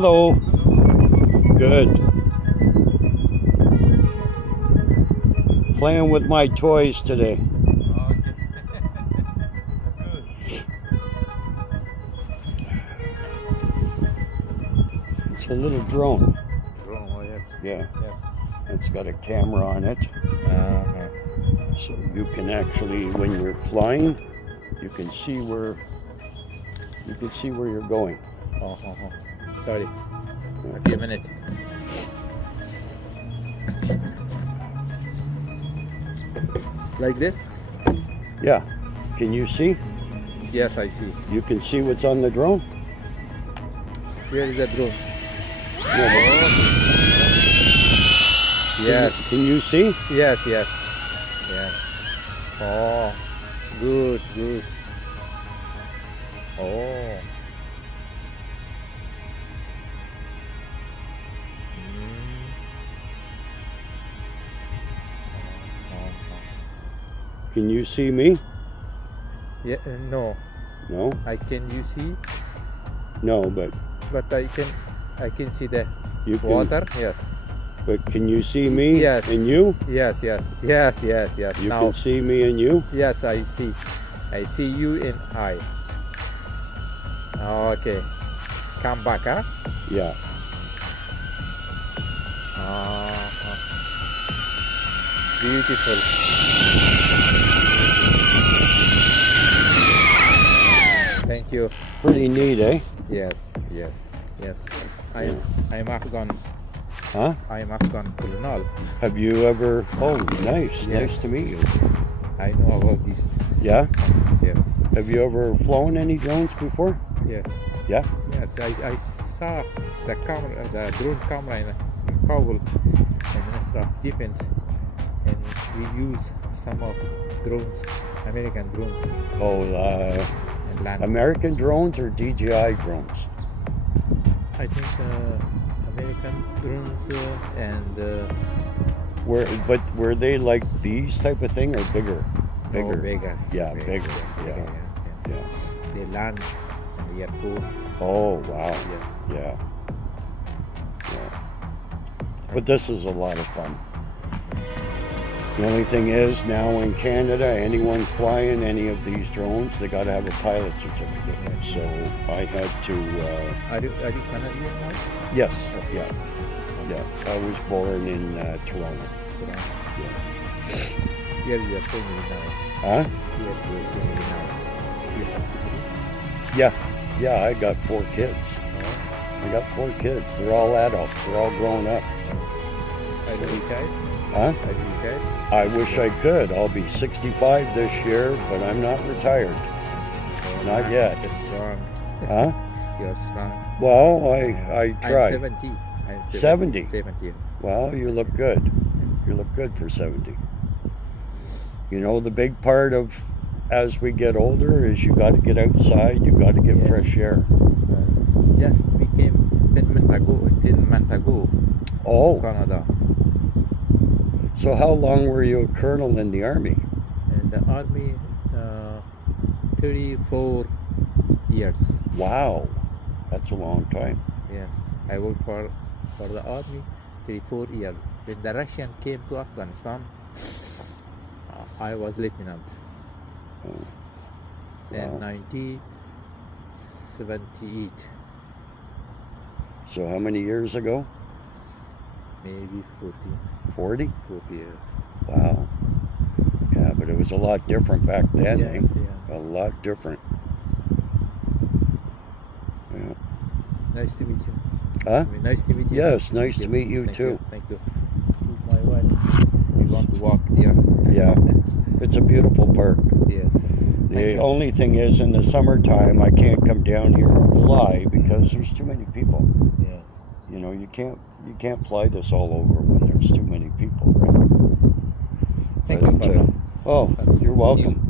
Hello. Good. Playing with my toys today. It's a little drone. Drone, oh yes. Yeah. Yes. It's got a camera on it. So you can actually, when you're flying, you can see where you're going. Sorry. A few minutes. Like this? Yeah. Can you see? Yes, I see. You can see what's on the drone? Where is the drone? Yes. Can you see? Yes. Oh, good. Oh. Can you see me? Yeah, no. No? Can you see? No, but I can see the you can, water. Yes. But can you see me? Yes. And you? Yes. You now, can see me and you? yes, I see. I see you and I. Okay. Come back, huh? Yeah. Beautiful. Thank you. Pretty neat, eh? Yes. I'm Afghan. Huh? I'm Afghan colonel. Have you ever? Oh, nice. Yes. Nice to meet you. I know about this. Yeah? Yes. Have you ever flown any drones before? Yes. Yeah? Yes. I saw the camera, the drone camera in Kabul, and Minister of Defense, and we use some of drones, American drones. Oh, And land. American drones or DJI drones? I think American drones and Were they like these type of thing or bigger? Bigger. Oh, bigger. Yeah, bigger. Yeah. Yes. They land in the airport. Oh, wow. Yes. Yeah. But this is a lot of fun. The only thing is, now in Canada, anyone flying any of these drones, they got to have a pilot certificate. Yes. So I had to. Are you Canadian now? Yes. Yeah. I was born in Toronto. Yeah. Here you are family now. Huh? Here you are family now. You have Yeah. Yeah. I got 4 kids. I got 4 kids. They're all adults. They're all grown up. Are you retired? Huh? Are you retired? I wish I could. I'll be 65 this year, but I'm not retired. Not yet. You're strong. Huh? You're strong. Well, I try. I'm 70. I'm 70? 70 years. Well, you look good. You look good for 70. You know, the big part of as we get older is you got to get outside. You got to get Yes. fresh air. Just we came 10 months ago Oh, to Canada. so how long were you a colonel in the army? And the army 34 years. Wow, that's a long time. Yes, I worked for the army 34 years. When the Russian came to Afghanistan, I was lieutenant. Oh, In wow. 1978, So how many years ago? maybe 40? 40 years. Wow. Yeah, but it was a lot different back then, Yes, eh? yeah. A lot different. Yeah. Nice to meet you. Huh? Nice to meet you. Yes, nice to meet you Thank too. Thank you. My wife. We want to walk there. Yeah. It's a beautiful park. Yes. The only thing is, in the summertime, I can't come down here and fly because there's too many people. Yes. You know, you can't fly this all over when there's too many people, right? Thank you for that. Oh, you're welcome.